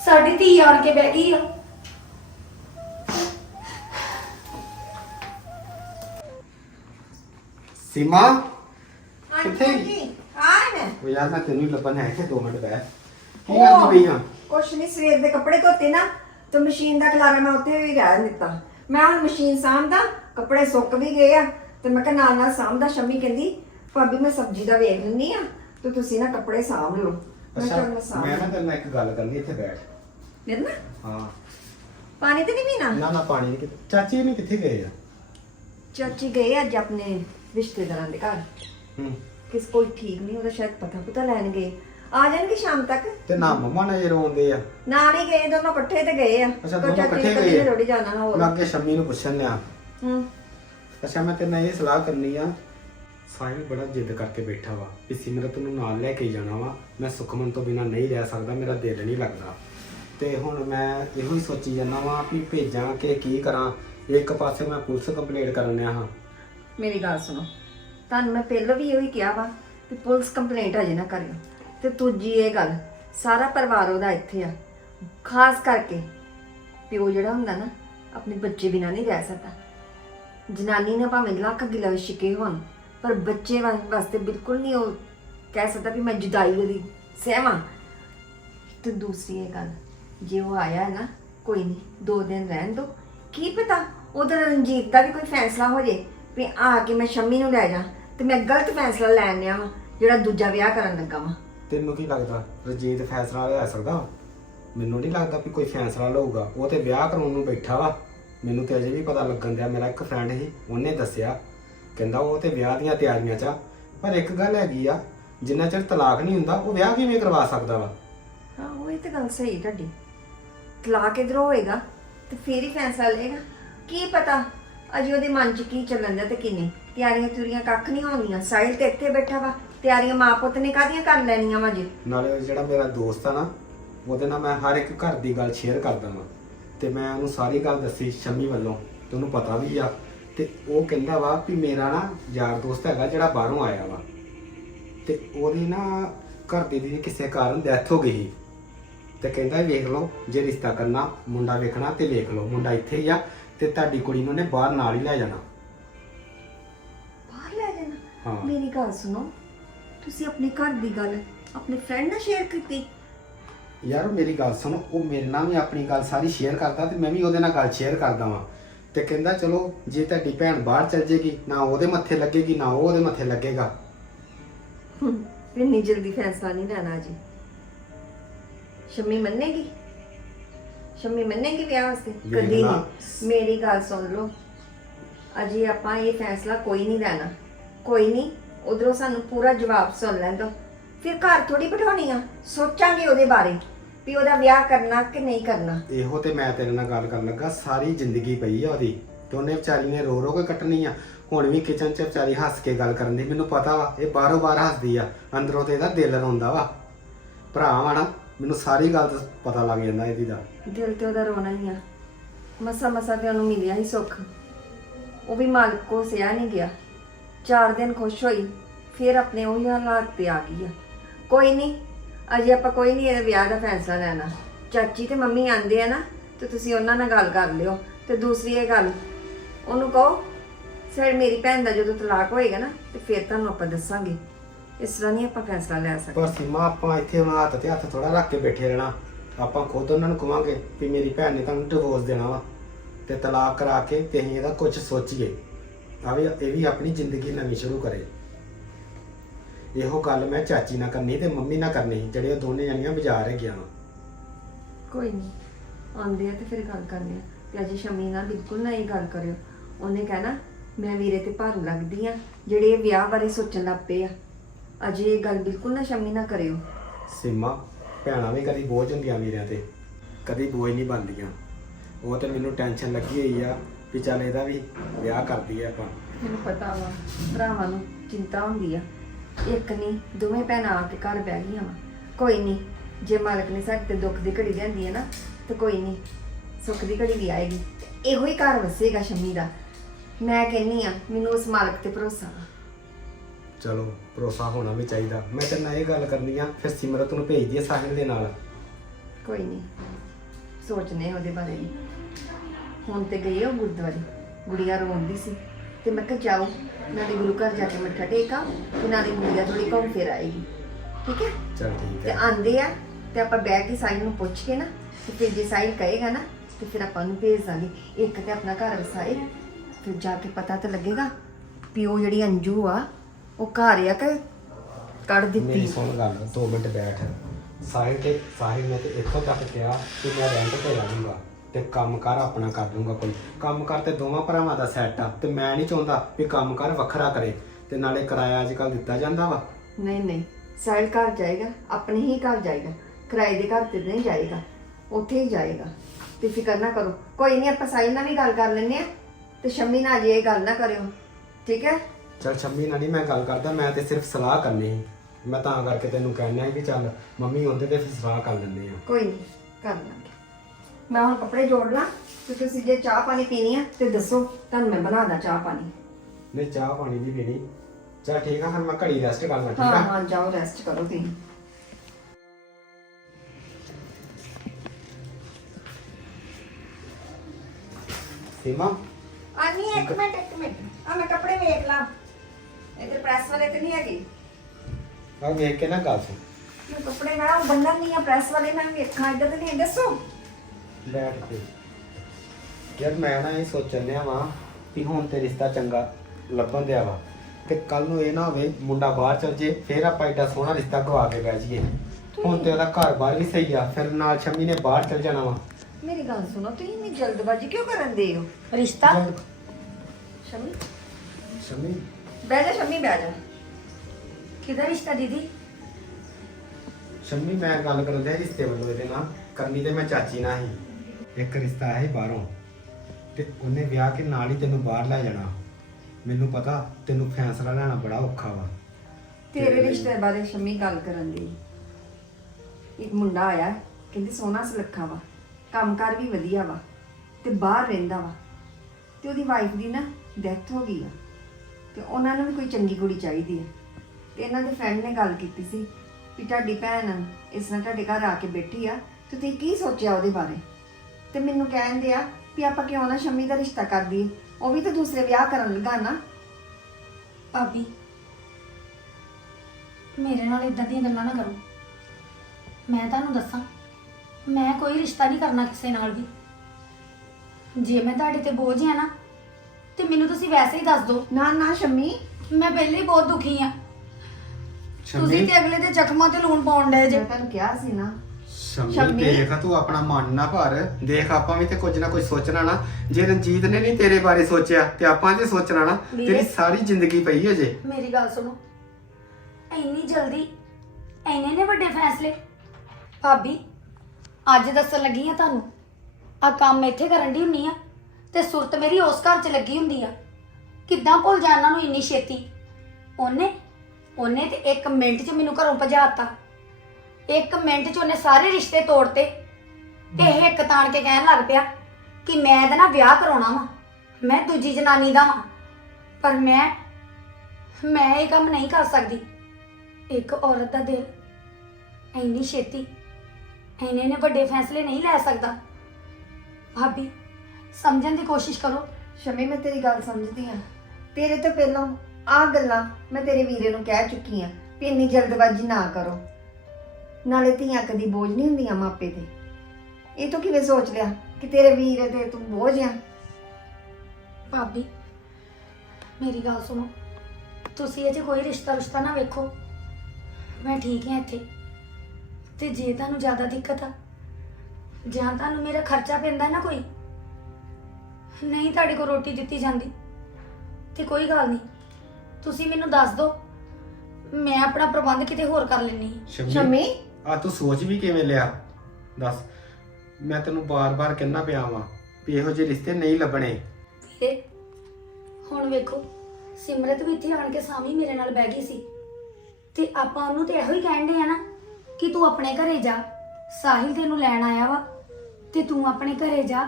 ਸਾਡੀ ਧੀ ਆਣ ਕੇ ਬਹਿ ਗਈ ਆ। ਸੀਮਾ ਕਿੱਥੇ ਹਾਂ ਮੈਂ। ਉਹ ਯਾਰ ਮੈਂ ਤੈਨੂੰ ਹੀ ਲੱਭਣ ਹੈ ਇੱਥੇ 2 ਮਿੰਟ ਬਹਿ। ਕੀ ਕਰਦੀ ਪਈ ਆ? ਕੁਛ ਨਹੀਂ ਸਵੇਰ ਦੇ ਕੱਪੜੇ ਧੋਤੇ ਨਾ ਤੇ ਮਸ਼ੀਨ ਦਾ ਖਲਾਰਾ ਮੈਂ ਉੱਥੇ ਵੀ ਰਹਿ ਦਿੱਤਾ। ਮੈਂ ਹੁਣ ਮਸ਼ੀਨ ਸਾਂਭਦਾ ਕੱਪੜੇ ਸੁੱਕ ਵੀ ਗਏ ਆ ਤੇ ਮੈਂ ਕਿਹਾ ਨਾਲ ਨਾਲ ਸਾਂਭਦਾ। ਸ਼ਮੀ ਕਹਿੰਦੀ ਭਾਬੀ ਮੈਂ ਸਬਜ਼ੀ ਦਾ ਵੇਖ ਲੈਂਦੀ ਆ ਤੇ ਤੁਸੀਂ ਨਾ ਕੱਪੜੇ ਸਾਂਭ ਲਓ। ਮੈਂ ਅੱਛਾ ਕਿਹਾ ਮੈਂ ਸਾਂਭ ਮੈਂ ਨਾ ਤੇਰੇ ਨਾਲ ਇੱਕ ਗੱਲ ਕਰਨੀ ਇੱਥੇ ਬੈਠ। ਹਾਂ। ਪਾਣੀ ਤੇ ਨਹੀਂ ਪੀਣਾ? ਨਾ ਨਾ ਪਾਣੀ ਨਹੀਂ ਕਿਤੇ ਚਾਚੀ ਨਹੀਂ ਕਿੱਥੇ ਗਏ ਆ? ਚਾਚੀ ਗਏ ਅੱਜ ਆਪਣੇ ਰਿਸ਼ਤੇਦਾਰਾਂ ਦੇ ਘਰ। ਹੂੰ। ਕਿਸ ਕੋਈ ਠੀਕ ਨਹੀਂ ਉਹਦਾ ਸ਼ਾਇਦ ਪਤਾ ਪਤਾ ਲੈਣ ਗਏ ਆ ਜਾਣਗੇ ਸ਼ਾਮ ਤੱਕ? ਤੇ ਨਾ ਮੰਮਾ ਨਜ਼ਰ ਆਉਂਦੇ ਆ। ਨਾ ਨਹੀਂ ਗਏ ਦੋਨੋਂ ਇਕੱਠੇ ਤੇ ਗਏ ਆ। ਅੱਛਾ, ਦੋਨੋਂ ਇਕੱਠੇ ਗਏ ਆ। ਥੋੜੀ ਜਾਣਾ ਹੋਰ। ਮੈਂ ਅੱਗੇ ਸ਼ੰਮੀ ਨੂੰ ਪੁੱਛਣ ਲਿਆ ਹੂੰ। ਅੱਛਾ ਮੈਂ ਤੇਰੇ ਨਾਲ ਇਹ ਸਲਾਹ ਕਰਨੀ ਆ। ਸਾਹਿਲ ਬੜਾ ਜਿੱਦ ਕਰਕੇ ਬੈਠਾ ਵਾ ਵੀ ਸਿਮਰਤ ਨੂੰ ਨਾਲ ਲੈ ਕੇ ਜਾਣਾ ਵਾ। ਮੈਂ ਸੁਖਮਨ ਤੋਂ ਬਿਨਾ ਨਹੀਂ ਰਹਿ ਸਕਦਾ ਮੇਰਾ ਦਿਲ ਨਹੀਂ ਲੱਗਦਾ। ਤੇ ਹੁਣ ਮੈਂ ਇਹੋ ਹੀ ਸੋਚੀ ਜਾਂਦਾ ਵਾਂ ਵੀ ਭੇਜਾਂ ਕਿ ਕੀ ਕਰਾਂ। ਇੱਕ ਪਾਸੇ ਮੈਂ ਪੁਲਿਸ ਕੰਪਲੇਂਟ ਕਰਨ ਲਿਆ ਹਾਂ। ਮੇਰੀ ਗੱਲ ਸੁਣੋ। ਤੁਹਾਨੂੰ ਮੈਂ ਪਹਿਲਾਂ ਵੀ ਇਹੋ ਹੀ ਕਿਹਾ ਵਾ ਕਿ ਪੁਲਿਸ ਕੰਪਲੇਂਟ ਅਜੇ ਨਾ ਕਰਿਓ। ਤੇ ਦੂਜੀ ਇਹ ਗੱਲ, ਸਾਰਾ ਪਰਿਵਾਰ ਉਹਦਾ ਇੱਥੇ ਆ। ਖਾਸ ਕਰਕੇ ਪਿਓ ਜਿਹੜਾ ਹੁੰਦਾ ਨਾ, ਆਪਣੇ ਬੱਚੇ ਬਿਨਾਂ ਨਹੀਂ ਰਹਿ ਸਕਦਾ। ਜਨਾਨੀ ਨੇ ਭਾਵੇਂ ਲੱਖ ਗਿਲਾ ਸ਼ਿਕੇ ਹੋਣ, ਪਰ ਬੱਚੇ ਵਾ- ਵਾਸਤੇ ਬਿਲਕੁਲ ਨਹੀਂ ਉਹ ਕਹਿ ਸਕਦਾ ਵੀ ਮੈਂ ਜੁਦਾਈ ਉਹਦੀ ਸਹਿਵਾਂ। ਤੇ ਦੂਸਰੀ ਇਹ ਗੱਲ ਜੇ ਉਹ ਆਇਆ ਨਾ ਕੋਈ ਨਹੀਂ ਦੋ ਦਿਨ ਰਹਿਣ ਦੋ। ਕੀ ਪਤਾ ਉਧਰ ਰਣਜੀਤ ਦਾ ਵੀ ਕੋਈ ਫੈਸਲਾ ਹੋ ਜੇ ਵੀ ਆ ਕੇ ਮੈਂ ਸ਼ੰਮੀ ਨੂੰ ਲੈ ਜਾ ਤੇ ਮੈਂ ਗਲਤ ਫੈਸਲਾ ਲੈਣ ਲਿਆ ਵਾਂ ਜਿਹੜਾ ਦੂਜਾ ਵਿਆਹ ਕਰਨ ਲੱਗਾ ਵਾਂ। ਤੈਨੂੰ ਕੀ ਲੱਗਦਾ ਰਜੀਤ ਫੈਸਲਾ ਲੈ ਸਕਦਾ ਵਾ? ਮੈਨੂੰ ਨਹੀਂ ਲੱਗਦਾ ਵੀ ਕੋਈ ਫੈਸਲਾ ਲਊਗਾ। ਉਹ ਤੇ ਵਿਆਹ ਕਰਾਉਣ ਨੂੰ ਬੈਠਾ ਵਾ। ਮੈਨੂੰ ਤੇ ਅਜੇ ਵੀ ਪਤਾ ਲੱਗਣ ਦਿਆ ਮੇਰਾ ਇੱਕ ਫਰੈਂਡ ਸੀ ਉਹਨੇ ਦੱਸਿਆ ਕਹਿੰਦਾ ਉਹ ਤੇ ਵਿਆਹ ਦੀਆਂ ਤਿਆਰੀਆਂ 'ਚ ਆ। ਪਰ ਇੱਕ ਗੱਲ ਹੈਗੀ ਆ ਜਿੰਨਾ ਚਿਰ ਤਲਾਕ ਨਹੀਂ ਹੁੰਦਾ ਉਹ ਵਿਆਹ ਕਿਵੇਂ ਕਰਵਾ ਸਕਦਾ ਵਾ? ਹਾਂ ਉਹ ਇਹ ਤਾਂ ਗੱਲ ਸਹੀ ਤੁਹਾਡੀ। ਤਲਾਕ ਇਧਰੋਂ ਹੋਏਗਾ ਤੇ ਫੇਰ ਹੀ ਫੈਸਲਾ ਲਏਗਾ। ਕੀ ਪਤਾ ਅਜੇ ਉਹਦੇ ਮਨ 'ਚ ਕੀ ਚੱਲਣ ਦਿਆ ਤੇ ਕੀ ਨਹੀਂ ਤਿਆਰੀਆਂ ਤੁਰੀਆਂ ਕੱਖ ਨਹੀਂ ਹੋਣੀਆਂ ਸਾਹਿਲ ਤੇ ਇੱਥੇ ਬੈਠਾ ਵਾ। ਤਿਆਰੀਆਂ ਮਾਂ ਪੁੱਤ ਨੇ ਕਾਹਦੀਆਂ ਕਰ ਲੈਣੀਆਂ ਵਾ ਜੀ? ਨਾਲੇ ਜਿਹੜਾ ਮੇਰਾ ਦੋਸਤ ਆ ਨਾ, ਉਹਦੇ ਨਾਲ ਮੈਂ ਹਰ ਇੱਕ ਘਰ ਦੀ ਗੱਲ ਸ਼ੇਅਰ ਕਰਦਾ ਵਾਂ ਤੇ ਮੈਂ ਉਹਨੂੰ ਸਾਰੀ ਗੱਲ ਦੱਸੀ ਸ਼ਮੀ ਵੱਲੋਂ, ਤੇ ਉਹਨੂੰ ਪਤਾ ਵੀ ਆ। ਤੇ ਉਹ ਕਹਿੰਦਾ ਵਾ ਵੀ ਮੇਰਾ ਨਾ ਯਾਰ ਦੋਸਤ ਹੈਗਾ ਜਿਹੜਾ ਬਾਹਰੋਂ ਆਇਆ ਵਾ। ਤੇ ਉਹਦੀ ਨਾ ਘਰ ਦੀ ਦੀ ਕਿਸੇ ਕਾਰਨ ਡੈਥ ਹੋ ਗਈ ਸੀ। ਤੇ ਕਹਿੰਦਾ ਵੇਖ ਲਓ ਜੇ ਰਿਸ਼ਤਾ ਕਰਨਾ ਮੁੰਡਾ ਵੇਖਣਾ ਤੇ ਵੇਖ ਲਓ ਮੁੰਡਾ ਇੱਥੇ ਹੀ ਆ ਤੇ ਤੁਹਾਡੀ ਕੁੜੀ ਨੂੰ ਨੇ ਬਾਹਰ ਨਾਲ ਹੀ ਲੈ ਜਾਣਾ। ਬਾਹਰ ਲੈ ਜਾਣਾ? ਹਾਂ। ਮੇਰੀ ਗੱਲ ਸੁਣੋ ਤੁਸੀਂ ਆਪਣੇ ਘਰ ਦੀ ਗੱਲ ਆਪਣੇ ਫਰੈਂਡ ਨਾਲ ਸ਼ੇਅਰ ਕੀਤੀ? ਯਾਰ ਮੇਰੀ ਗੱਲ ਸੁਣ ਉਹ ਮੇਰੇ ਨਾਲ ਵੀ ਆਪਣੀ ਗੱਲ ਸਾਰੀ ਸ਼ੇਅਰ ਕਰਦਾ ਤੇ ਮੈਂ ਵੀ ਉਹਦੇ ਨਾਲ ਗੱਲ ਸ਼ੇਅਰ ਕਰਦਾ ਵਾਂ। ਤੇ ਕਹਿੰਦਾ ਚਲੋ ਜੇ ਤੁਹਾਡੀ ਭੈਣ ਬਾਹਰ ਚਲ ਜੇਗੀ ਨਾ ਉਹਦੇ ਮੱਥੇ ਲੱਗੇਗੀ ਨਾ ਉਹ ਉਹਦੇ ਮੱਥੇ ਲੱਗੇਗਾ। ਇੰਨੀ ਜਲਦੀ ਫੈਸਲਾ ਨਹੀਂ ਲੈਣਾ ਜੀ ਸ਼ਮੀ ਮੰਨੇਗੀ? ਸ਼ਮੀ ਮੰਨੇਗੀ ਵਿਆਹ ਵਾਸਤੇ? ਕਦੀ ਲਾ। ਨਹੀਂ। ਮੇਰੀ ਗੱਲ ਸੁਣ ਲਓ। ਅਜੇ ਆਪਾਂ ਇਹ ਫੈਸਲਾ ਕੋਈ ਨਹੀਂ ਲੈਣਾ। ਕੋਈ ਨਹੀਂ। ਉਧਰੋਂ ਸਾਨੂੰ ਪੂਰਾ ਜਵਾਬ ਸੁਣ ਲੈਣ ਦਿਓ। ਫਿਰ ਘਰ ਥੋੜੀ ਬਿਠਾਉਣੀ ਆ। ਸੋਚਾਂਗੇ ਉਹਦੇ ਬਾਰੇ ਵੀ ਉਹਦਾ ਵਿਆਹ ਕਰਨਾ ਕਿ ਨਹੀਂ ਕਰਨਾ। ਇਹੋ ਤੇ ਮੈਂ ਤੇਰੇ ਨਾਲ ਗੱਲ ਕਰਨ ਲੱਗਾ। ਸਾਰੀ ਜ਼ਿੰਦਗੀ ਪਈ ਆ ਉਹਦੀ। ਤੇ ਉਹਨੇ ਵਿਚਾਰੀ ਨੇ ਰੋ ਰੋ ਕੇ ਕੱਟਣੀ ਆ। ਹੁਣ ਵੀ ਕਿਚਨ 'ਚ ਵਿਚਾਰੀ ਹੱਸ ਕੇ ਗੱਲ ਕਰਨ ਦੀ। ਮੈਨੂੰ ਪਤਾ ਵਾ ਇਹ ਬਾਹਰੋਂ ਬਾਹਰ ਹੱਸਦੀ ਆ। ਅੰਦਰੋਂ ਤੇ ਇਹਦਾ ਦਿਲ ਰੋਂਦਾ ਵਾ। ਭਰਾ ਵਾ ਨਾ। ਮੈਨੂੰ ਸਾਰੀ ਗੱਲ ਦਾ ਪਤਾ ਲੱਗ ਜਾਂਦਾ ਇਹਦੀ ਦਾ। ਦਿਲ ਤੇ ਉਹਦਾ ਰੋਣਾ ਹੀ ਆ। ਮਸਾ ਮਸਾ ਤੇ ਉਹਨੂੰ ਮਿਲਿਆ ਹੀ ਸੁੱਖ। ਉਹ ਵੀ ਮਾਲਕ ਕੋ ਸਿਆ ਨਹੀਂ ਗਿਆ। ਚਾਰ ਦਿਨ ਖੁਸ਼ ਹੋਈ, ਫਿਰ ਆਪਣੇ ਉਹੀ ਹਾਲਾਤ ਤੇ ਆ ਗਈ ਆ। ਕੋਈ ਨਹੀਂ, ਅਜੇ ਆਪਾਂ ਕੋਈ ਨਹੀਂ ਇਹਦੇ ਵਿਆਹ ਦਾ ਫੈਸਲਾ ਲੈਣਾ। ਚਾਚੀ ਤੇ ਮੰਮੀ ਆਂਦੇ ਆ ਨਾ, ਤੇ ਤੁਸੀਂ ਉਹਨਾਂ ਨਾਲ ਗੱਲ ਕਰ ਲਿਓ। ਤੇ ਦੂਸਰੀ ਇਹ ਗੱਲ, ਉਹਨੂੰ ਕਹੋ ਸਰ ਮੇਰੀ ਭੈਣ ਦਾ ਜਦੋਂ ਤਲਾਕ ਹੋਏਗਾ ਨਾ, ਤੇ ਫਿਰ ਤੁਹਾਨੂੰ ਆਪਾਂ ਦੱਸਾਂਗੇ। ਇਸ ਤਰ੍ਹਾਂ ਨਹੀਂ ਆਪਾਂ ਫੈਸਲਾ ਲੈ ਸਕਦੇ। ਪਰ ਸੀਮਾ ਆਪਾਂ ਇੱਥੇ ਹੁਣ ਹੱਥ ਤੇ ਹੱਥ ਥੋੜਾ ਰੱਖ ਕੇ ਬੈਠੇ ਰਹਿਣਾ। ਆਪਾਂ ਖੁਦ ਉਹਨਾਂ ਨੂੰ ਕਵਾਂਗੇ ਵੀ ਮੇਰੀ ਭੈਣ ਨੇ ਤੁਹਾਨੂੰ ਡਿਵੋਰਸ ਦੇਣਾ ਵਾ ਤੇ ਤਲਾਕ ਕਰਾ ਕੇ ਤੇ ਅਸੀਂ ਇਹਦਾ ਕੁਝ ਸੋਚੀਏ। ਆਵੇ ਇਹ ਵੀ ਆਪਣੀ ਜ਼ਿੰਦਗੀ ਨਵੀਂ ਸ਼ੁਰੂ ਕਰੇ। ਇਹੋ ਗੱਲ ਮੈਂ ਚਾਚੀ ਨਾਲ ਕਰਨੀ ਤੇ ਮੰਮੀ ਨਾਲ ਕਰਨੀ ਜਿਹੜੇ ਉਹ ਦੋਨੇ ਜਣੀਆਂ ਬਾਜ਼ਾਰ ਹੈਗੀਆਂ ਵਾ। ਕੋਈ ਨਹੀਂ ਆਉਂਦੇ ਆ ਤੇ ਫਿਰ ਗੱਲ ਕਰਨੀ ਆ। ਤੇ ਅਜੇ ਸ਼ਮੀ ਨਾਲ ਬਿਲਕੁਲ ਨਾ ਇਹ ਗੱਲ ਕਰਿਓ। ਉਹਨੇ ਕਹਿਣਾ ਮੈਂ ਵੀਰੇ ਤੇ ਭਾਰੂ ਲੱਗਦੀ ਆ ਜਿਹੜੇ ਇਹ ਵਿਆਹ ਬਾਰੇ ਸੋਚਣ ਲੱਗ ਪਏ ਆ। ਅਜੇ ਇਹ ਗੱਲ ਬਿਲਕੁਲ ਨਾ ਸ਼ਮੀ ਨਾਲ ਕਰਿਓ। ਸੀਮਾ ਭੈਣਾਂ ਵੀ ਕਦੀ ਬੋਝ ਹੁੰਦੀਆਂ ਵੀਰਿਆਂ ਤੇ। ਕਦੀ ਬੋਝ ਨਹੀਂ ਬਣਦੀਆਂ। ਉਹ ਤੇ ਮੈਨੂੰ ਟੈਨਸ਼ਨ ਲੱਗੀ ਹੋਈ ਆ ਵੀ ਚੱਲ ਇਹਦਾ ਵੀ ਵਿਆਹ ਕਰਦੀ ਆ ਆਪਾਂ। ਮੈਨੂੰ ਪਤਾ ਵਾ ਭਰਾਵਾਂ ਨੂੰ ਚਿੰਤਾ ਹੁੰਦੀ ਆ। ਇੱਕ ਨਹੀਂ ਦੋਵੇਂ ਭੈਣਾਂ ਆ ਕੇ ਘਰ ਬਹਿ ਗਈਆਂ ਵਾ। ਕੋਈ ਨਹੀਂ ਜੇ ਮਾਲਕ ਨੇ ਸਾਡੇ ਤੇ ਦੁੱਖ ਦੀ ਘੜੀ ਲਿਆਂਦੀ ਹੈ ਨਾ ਤੇ ਕੋਈ ਨਹੀਂ ਸੁੱਖ ਦੀ ਘੜੀ ਵੀ ਆਏਗੀ। ਇਹੋ ਹੀ ਘਰ ਵਸੇਗਾ ਸ਼ਮੀ ਦਾ। ਮੈਂ ਕਹਿੰਨੀ ਆ ਮੈਨੂੰ ਉਸ ਮਾਲਕ ਤੇ ਭਰੋਸਾ ਵਾ। ਚਲੋ ਭਰੋਸਾ ਹੋਣਾ ਵੀ ਚਾਹੀਦਾ। ਮੈਂ ਤੇਰੇ ਨਾਲ ਇਹ ਗੱਲ ਕਰਨੀ ਆ ਫਿਰ ਸਿਮਰਤ ਨੂੰ ਭੇਜ ਦਈਏ ਸਾਹਿਲ ਦੇ ਨਾਲ। ਕੋਈ ਨਹੀਂ ਸੋਚਨੇ ਉਹਦੇ ਬਾਰੇ ਵੀ। ਹੁਣ ਤੇ ਗਈ ਉਹ ਗੁਰਦੁਆਰੇ ਗੁੜੀਆ ਰੋਂਦੀ ਸੀ। ਤੇ ਮੈਂ ਕਿਹਾ ਜਾਓ ਨਾਲੇ ਗੁਰੂ ਘਰ ਜਾ ਕੇ ਮੱਥਾ ਟੇਕਾ ਤੇ ਨਾਲੇ ਗੁੜੀਆ ਥੋੜੀ ਘੁੰਮ ਫਿਰ ਆਏਗੀ। ਠੀਕ ਹੈ? ਚਲ ਠੀਕ ਤੇ ਹੈ। ਆਂਦੇ ਆ ਤੇ ਆਪਾਂ ਬੈਠ ਕੇ ਸਾਹਿਲ ਨੂੰ ਪੁੱਛ ਕੇ ਨਾ ਤੇ ਫਿਰ ਜੇ ਸਾਹਿਲ ਕਹੇਗਾ ਨਾ ਤੇ ਫਿਰ ਆਪਾਂ ਨੂੰ ਭੇਜ ਦਾਂਗੇ। ਇੱਕ ਤੇ ਆਪਣਾ ਘਰ ਵਸਾਏ ਫਿਰ ਜਾ ਕੇ ਪਤਾ ਤਾਂ ਲੱਗੇਗਾ ਵੀ ਉਹ ਜਿਹੜੀ ਅੰਜੂ ਆ ਉਹ ਘਰ ਆ ਕਿ ਕੱਢ ਮੇਰੀ ਦਿੱਤੀ ਸੁਣ ਗੱਲ 2 ਮਿੰਟ ਬੈਠ। ਸਾਹਿਲ ਤੇ ਸਾਹਿਲ ਨੇ ਤੇ ਇੱਥੋਂ ਤੱਕ ਕਿਹਾ ਕਿ ਮੈਂ ਰੈਂਟ ਤੇ ਰਹਿ ਜਾਊਂਗਾ ਤੇ ਕੰਮ ਕਰ ਆਪਣਾ ਕਰ ਲੂੰਗਾ ਕੋਈ। ਕੰਮ ਕਰ ਤੇ ਦੋਵਾਂ ਭਰਾਵਾਂ ਦਾ ਸੈੱਟ ਆ ਤੇ ਮੈਂ ਨਹੀਂ ਚਾਹੁੰਦਾ ਵੀ ਕੰਮ ਕਰ ਵੱਖਰਾ ਕਰੇ ਤੇ ਨਾਲੇ ਕਿਰਾਇਆ ਅੱਜ ਕੱਲ ਦਿੱਤਾ ਜਾਂਦਾ ਵਾ। ਨਹੀਂ ਨਹੀਂ। ਸਾਹਿਲ ਘਰ ਜਾਏਗਾ ਆਪਣੇ ਹੀ ਘਰ ਜਾਏਗਾ ਕਿਰਾਏ ਦੇ ਘਰ ਤੇ ਨਹੀਂ ਜਾਏਗਾ ਉੱਥੇ ਹੀ ਜਾਏਗਾ। ਤੇ ਫਿਕਰ ਨਾ ਕਰੋ। ਕੋਈ ਨਹੀਂ ਆਪਾਂ ਸਾਹਿਲ ਨਾਲ ਵੀ ਗੱਲ ਕਰ ਲੈਂਦੇ ਆ ਤੇ ਸ਼ੰਮੀ ਨਾਲ ਜੇ ਇਹ ਗੱਲ ਨਾ ਕਰਿਓ। ਠੀਕ ਹੈ? ਚਲ ਸ਼ੰਮੀ ਨਾਲ ਨਹੀਂ ਮੈਂ ਗੱਲ ਕਰਦਾ ਮੈਂ ਤੇ ਸਿਰਫ ਸਲਾਹ ਕਰਨੀ ਸੀ। ਮੈਂ ਤਾਂ ਕਰਕੇ ਤੈਨੂੰ ਕਹਿਣਾ ਸੀ ਵੀ ਚੱਲ ਮੰਮੀ ਉਹਦੇ ਤੇ ਫਿਰ ਸਲਾਹ ਕਰ ਲੈਂਦੇ ਆ ਕੋਈ ਨਹੀਂ ਕਰ ਲਾਂਗੇ। ਮੈਂ ਹੁਣ ਕੱਪੜੇ ਜੋੜ ਲਾਂ ਤੇ ਤੁਸੀਂ ਜੇ ਚਾਹ ਪਾਣੀ ਪੀਣੀ ਆ ਤੇ ਦੱਸੋ ਤੁਹਾਨੂੰ ਮੈਂ ਬਣਾਦਾ ਚਾਹ ਪਾਣੀ। ਨਹੀਂ ਚਾਹ ਪਾਣੀ ਦੀ ਪੀਣੀ। ਚਲ ਠੀਕ ਆ ਫਿਰ ਮੈਂ ਘੜੀ ਰੈਸਟ ਕਰ ਲਾਂ ਠੀਕ ਹਾਂ ਆ? ਹਾਂ ਜਾਓ ਰੈਸਟ ਕਰੋ ਤੁਸੀਂ। ਸੀਮਾ? ਆਨੀ ਇੱਕ ਮਿੰਟ ਇੱਕ ਮਿੰਟ। ਆ ਮੈਂ ਕੱਪੜੇ ਵੇਖ ਲਾਂ। ਇਧਰ ਪ੍ਰੈਸ ਵਾਲੇ ਤੇ ਨਹੀਂ ਹੈਗੇ। ਆ ਵੇਖ ਕੇ ਨਾ ਗੱਲ ਸੁਣ। ਮੈਂ ਕੱਪੜੇ ਮੈਂ ਉਹ ਬੰਨਣ ਨਹੀਂ ਆ ਪ੍ਰੈਸ ਵਾਲੇ ਮੈਂ ਵੇਖਾਂ ਇੱਧਰ ਤੇ ਨਹੀਂ ਦੱਸੋ। ਬੈਠ ਕੇ। ਯਾਰ ਮੈਂ ਨਾ ਇਹ ਸੋਚਣ ਡਿਆ ਵਾਂ ਵੀ ਹੁਣ ਤੇ ਰਿਸ਼ਤਾ ਚੰਗਾ ਲੱਭਣ ਦਿਆ ਵਾ। ਤੇ ਕੱਲ ਨੂੰ ਇਹ ਨਾ ਹੋਵੇ ਮੁੰਡਾ ਬਾਹਰ ਚਲ ਜੇ ਫਿਰ ਆਪਾਂ ਏਡਾ ਸੋਹਣਾ ਰਿਸ਼ਤਾ ਗਵਾ ਕੇ ਬਹਿ ਜਾਈਏ। ਹੁਣ ਤੇ ਉਹਦਾ ਘਰ ਬਾਹਰ ਵੀ ਸਹੀ ਆ ਫਿਰ ਨਾਲ ਸ਼ਮੀ ਨੇ ਬਾਹਰ ਚਲ ਜਾਣਾ ਵਾ। ਮੇਰੀ ਗੱਲ ਸੁਣੋ ਤੁਸੀਂ ਇੰਨੀ ਜਲਦਬਾਜ਼ੀ ਕਿਉਂ ਕਰਨ ਦੇ ਹੋ? ਰਿਸ਼ਤਾ? ਸ਼ਮੀ? ਸ਼ਮੀ? ਬਹਿ ਜਾ ਸ਼ਮੀ ਬਹਿ ਜਾ। ਕਿਹਦਾ ਰਿਸ਼ਤਾ ਦੀਦੀ? ਸ਼ਮੀ ਮੈਂ ਗੱਲ ਕਰਨ ਦਿਆ ਰਿਸ਼ਤੇ ਵੱਲੋਂ ਇਹਦੇ ਨਾਲ। ਕਰਨੀ ਤੇ ਮੈਂ ਚਾਚੀ ਨਾਲ ਹੀ। ਇੱਕ ਰਿਸ਼ਤਾ ਸੀ ਬਾਹਰੋਂ। ਤੇ ਉਹਨੇ ਵਿਆਹ ਕੇ ਨਾਲ ਹੀ ਤੈਨੂੰ ਬਾਹਰ ਲੈ ਜਾਣਾ। ਮੈਨੂੰ ਪਤਾ ਤੈਨੂੰ ਫੈਸਲਾ ਲੈਣਾ ਬੜਾ ਔਖਾ ਵਾ। ਤੇਰੇ ਰਿਸ਼ਤੇ ਬਾਰੇ ਸ਼ਮੀ ਗੱਲ ਕਰਨ ਦੀ। ਇੱਕ ਮੁੰਡਾ ਆਇਆ ਕਹਿੰਦੇ ਸੋਹਣਾ ਸੁਲੱਖਾ ਵਾ। ਕੰਮਕਾਰ ਵੀ ਵਧੀਆ ਵਾ। ਤੇ ਬਾਹਰ ਰਹਿੰਦਾ ਵਾ। ਤੇ ਉਹਦੀ ਵਾਈਫ ਦੀ ਨਾ ਡੈਥ ਹੋ ਗਈ ਆ। ਤੇ ਉਹਨਾਂ ਨੂੰ ਵੀ ਕੋਈ ਚੰਗੀ ਕੁੜੀ ਚਾਹੀਦੀ ਹੈ। ਤੇ ਇਹਨਾਂ ਦੇ ਫਰੈਂਡ ਨੇ ਗੱਲ ਕੀਤੀ ਸੀ ਵੀ ਤੁਹਾਡੀ ਭੈਣ ਇਸ ਨਾਲ ਤੁਹਾਡੇ ਘਰ ਆ ਕੇ ਬੈਠੀ ਆ, ਤੇ ਤੁਸੀਂ ਕੀ ਸੋਚਿਆ ਉਹਦੇ ਬਾਰੇ? ਤੇ ਮੈਨੂੰ ਕਹਿੰਦੇ ਆ ਵੀ ਆਪਾਂ ਕਿਉਂ ਨਾ ਸ਼ਮੀ ਦਾ ਰਿਸ਼ਤਾ ਕਰ ਦਈਏ, ਉਹ ਵੀ ਤਾਂ ਦੂਸਰੇ ਵਿਆਹ ਕਰਨ ਲੱਗਾ ਨਾ। ਭਾਬੀ, ਮੇਰੇ ਨਾਲ ਇਦਾਂ ਦੀਆਂ ਗੱਲਾਂ ਨਾ ਕਰੋ। ਮੈਂ ਤੁਹਾਨੂੰ ਦੱਸਾਂ, ਮੈਂ ਕੋਈ ਰਿਸ਼ਤਾ ਨਹੀਂ ਕਰਨਾ ਕਿਸੇ ਨਾਲ ਵੀ। ਜੇ ਮੈਂ ਤੁਹਾਡੇ ਤੇ ਬੋਝ ਆ ਨਾ ਤੇ ਮੈਨੂੰ ਤੁਸੀਂ ਵੈਸੇ ਹੀ ਦੱਸ ਦਿਓ। ਨਾ ਨਾ ਸ਼ਮੀ। ਮੈਂ ਪਹਿਲੇ ਹੀ ਬਹੁਤ ਦੁਖੀ ਆ ਸ਼ਮੀ। ਤੁਸੀਂ ਤੇ ਅਗਲੇ ਦੇ ਜ਼ਖਮਾਂ ਤੇ ਲੂਣ ਪਾਉਣ ਡਏ ਜੇ। ਮੈਂ ਤੁਹਾਨੂੰ ਕਿਹਾ ਸੀ ਨਾ। ਸ਼ਮੀ ਸ਼ਮੀ। ਦੇਖ ਤੂੰ ਆਪਣਾ ਮਨ ਨਾ ਭਰ। ਦੇਖ ਆਪਾਂ ਵੀ ਤੇ ਕੁਝ ਨਾ ਕੁਝ ਸੋਚਣਾ ਨਾ। ਜੇ ਰਣਜੀਤ ਨੇ ਨਹੀਂ ਤੇਰੇ ਬਾਰੇ ਸੋਚਿਆ ਤੇ ਆਪਾਂ ਜੇ ਸੋਚਣਾ ਨਾ ਵੀਰੇ। ਤੇਰੀ ਸਾਰੀ ਜ਼ਿੰਦਗੀ ਪਈ ਹੈ ਜੇ। ਮੇਰੀ ਗੱਲ ਸੁਣੋ। ਇੰਨੀ ਜਲਦੀ ਇੰਨੇ ਨੇ ਵੱਡੇ ਫੈਸਲੇ। ਭਾਬੀ ਅੱਜ ਦੱਸਣ ਲੱਗੀ ਆ ਤੁਹਾਨੂੰ। ਆ ਕੰਮ ਇੱਥੇ ਕਰਨ ਦੀ ਹੁੰਨੀ ਆ। ਤੇ ਸੁਰਤ ਮੇਰੀ ਉਸ ਘਰ 'ਚ ਲੱਗੀ ਹੁੰਦੀ ਆ। ਕਿੱਦਾਂ ਭੁੱਲ ਜਾਣਾ ਨੂੰ ਇੰਨੀ ਛੇਤੀ? ਉਹਨੇ ਉਹਨੇ ਤੇ 1 ਮਿੰਟ 'ਚ ਮੈਨੂੰ ਘਰੋਂ ਭਜਾਤਾ। 1 ਮਿੰਟ 'ਚ ਉਹਨੇ ਸਾਰੇ ਰਿਸ਼ਤੇ ਤੋੜਤੇ। ਤੇ ਇਹ ਇੱਕ ਤਾਣ ਕੇ ਕਹਿਣ ਲੱਗ ਪਿਆ ਕਿ ਮੈਂ ਇਹਦਾ ਨਾ ਵਿਆਹ ਕਰਾਉਣਾ ਵਾ। ਮੈਂ ਦੂਜੀ ਜਨਾਨੀ ਦਾ ਵਾਂ। ਪਰ ਮੈਂ ਮੈਂ ਇਹ ਕੰਮ ਨਹੀਂ ਕਰ ਸਕਦੀ। ਇੱਕ ਔਰਤ ਦਾ ਦਿਲ ਇੰਨੀ ਛੇਤੀ। ਇੰਨੇ ਨੇ ਵੱਡੇ ਫੈਸਲੇ ਨਹੀਂ ਲੈ ਸਕਦਾ। ਭਾਬੀ ਸਮਝਣ ਦੀ ਕੋਸ਼ਿਸ਼ ਕਰੋ। ਸ਼ਮੀ ਮੈਂ ਤੇਰੀ ਗੱਲ ਸਮਝਦੀ ਆ ਤੇਰੇ ਤੋਂ ਪਹਿਲਾਂ ਆ ਗੱਲਾਂ ਮੈਂ ਤੇਰੇ ਵੀਰੇ ਨੂੰ ਕਹਿ ਚੁੱਕੀ ਆ ਵੀ ਇੰਨੀ ਜਲਦਬਾਜ਼ੀ ਨਾ ਕਰੋ। ਨਾਲੇ ਧੀਆਂ ਕਦੀ ਬੋਝ ਨਹੀਂ ਹੁੰਦੀਆਂ ਮਾਪੇ ਤੇ। ਇਹ ਤੋਂ ਕਿਵੇਂ ਸੋਚ ਲਿਆ ਕਿ ਤੇਰੇ ਵੀਰੇ ਤੇ ਤੂੰ ਬੋਝ ਆ? ਭਾਬੀ ਮੇਰੀ ਗੱਲ ਸੁਣੋ। ਤੁਸੀਂ ਅਜੇ ਕੋਈ ਰਿਸ਼ਤਾ ਰੁਸ਼ਤਾ ਨਾ ਵੇਖੋ। ਮੈਂ ਠੀਕ ਹਾਂ ਇੱਥੇ। ਤੇ ਜੇ ਤੁਹਾਨੂੰ ਜ਼ਿਆਦਾ ਦਿੱਕਤ ਆ ਜਾਂ ਤੁਹਾਨੂੰ ਮੇਰਾ ਖਰਚਾ ਪੈਂਦਾ ਨਾ ਕੋਈ ਨਹੀਂ ਤੁਹਾਡੇ ਕੋਲ ਰੋਟੀ ਦਿੱਤੀ ਜਾਂਦੀ। ਤੇ ਕੋਈ ਗੱਲ ਨਹੀਂ। ਤੁਸੀਂ ਮੈਨੂੰ ਦੱਸ ਦਿਓ। ਮੈਂ ਆਪਣਾ ਪ੍ਰਬੰਧ ਕਿਤੇ ਹੋਰ ਕਰ ਲੈਣੀ ਸ਼ਮੀ ਆ ਤੂੰ ਸੋਚ ਵੀ ਕਿਵੇਂ ਲਿਆ? ਦੱਸ ਮੈਂ ਤੈਨੂੰ ਬਾਰ-ਬਾਰ ਕਹਿਣਾ ਪਿਆ ਵਾਂ ਵੀ ਇਹੋ ਜਿਹੇ ਰਿਸ਼ਤੇ ਨਹੀਂ ਲੱਭਣੇ। ਹੁਣ ਵੇਖੋ ਸਿਮਰਤ ਵੀ ਇੱਥੇ ਆਣ ਕੇ ਸਾਮੀ ਮੇਰੇ ਨਾਲ ਬਹਿ ਗਈ ਸੀ। ਤੇ ਆਪਾਂ ਉਹਨੂੰ ਤੇ ਇਹੋ ਹੀ ਕਹਿੰਦੇ ਆ ਨਾ ਕਿ ਤੂੰ ਆਪਣੇ ਘਰੇ ਜਾ। ਸਾਹਿਲ ਤੈਨੂੰ ਲੈਣ ਆਇਆ ਵਾ ਤੇ ਤੂੰ ਆਪਣੇ ਘਰੇ ਜਾ।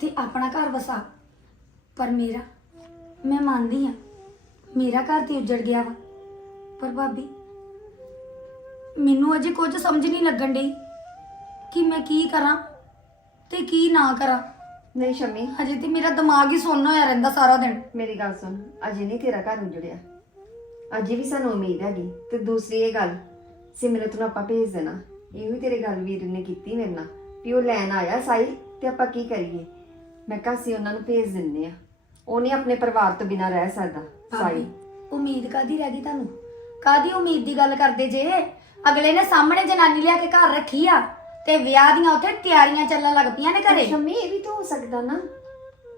ਤੇ ਆਪਣਾ ਘਰ ਵਸਾ। ਪਰ ਮੇਰਾ ਮੈਂ ਮੰਨਦੀ ਆ ਮੇਰਾ ਘਰ ਤੇ ਉੱਜੜ ਗਿਆ ਵਾ। ਪਰ ਭਾਬੀ ਮੈਨੂੰ ਅਜੇ ਕੁਝ ਸਮਝ ਨਹੀਂ ਲੱਗਣ ਡਈ ਕਿ ਮੈਂ ਕੀ ਕਰਾਂ ਤੇ ਕੀ ਨਾ ਕਰਾਂ। ਨਹੀਂ ਸ਼ਮੀ ਹਜੇ ਤੇ ਮੇਰਾ ਦਿਮਾਗ ਹੀ ਸੁੰਨ ਹੋਇਆ ਰਹਿੰਦਾ ਸਾਰਾ ਦਿਨ। ਮੇਰੀ ਗੱਲ ਸੁਣ ਅਜੇ ਨਹੀਂ ਤੇਰਾ ਘਰ ਉਜੜਿਆ। ਅਜੇ ਵੀ ਸਾਨੂੰ ਉਮੀਦ ਹੈਗੀ। ਤੇ ਦੂਸਰੀ ਇਹ ਗੱਲ ਸਿਮਰਤ ਨੂੰ ਆਪਾਂ ਭੇਜ ਦੇਣਾ। ਇਹੋ ਹੀ ਤੇਰੇ ਗੱਲ ਵੀਰ ਨੇ ਕੀਤੀ ਮੇਰੇ ਨਾਲ ਵੀ ਉਹ ਲੈਣ ਆਇਆ ਸਾਈ ਤੇ ਆਪਾਂ ਕੀ ਕਰੀਏ? ਮੈਂ ਕਿਹਾ ਅਸੀਂ ਉਹਨਾਂ ਨੂੰ ਭੇਜ ਦਿੰਨੇ ਆ ਉਹ ਨਹੀਂ ਆਪਣੇ ਪਰਿਵਾਰ ਤੋਂ ਬਿਨਾਂ ਰਹਿ ਸਕਦਾ ਸਾਈ। ਭਾਬੀ ਉਮੀਦ ਕਾਦੀ ਰਹਿ ਗਈ ਤੁਹਾਨੂੰ? ਕਾਦੀ ਉਮੀਦ ਦੀ ਗੱਲ ਕਰਦੇ ਜੇ? ਅਗਲੇ ਨੇ ਸਾਹਮਣੇ ਜਨਾਨੀ ਲਿਆ ਕੇ ਘਰ ਰੱਖੀ ਆ ਤੇ ਵਿਆਹ ਦੀਆਂ ਉੱਥੇ ਤਿਆਰੀਆਂ ਚੱਲਣ ਲੱਗ ਪਈਆਂ ਨੇ ਘਰੇ। ਸ਼ਮੀ ਇਹ ਵੀ ਤਾਂ ਹੋ ਸਕਦਾ ਨਾ।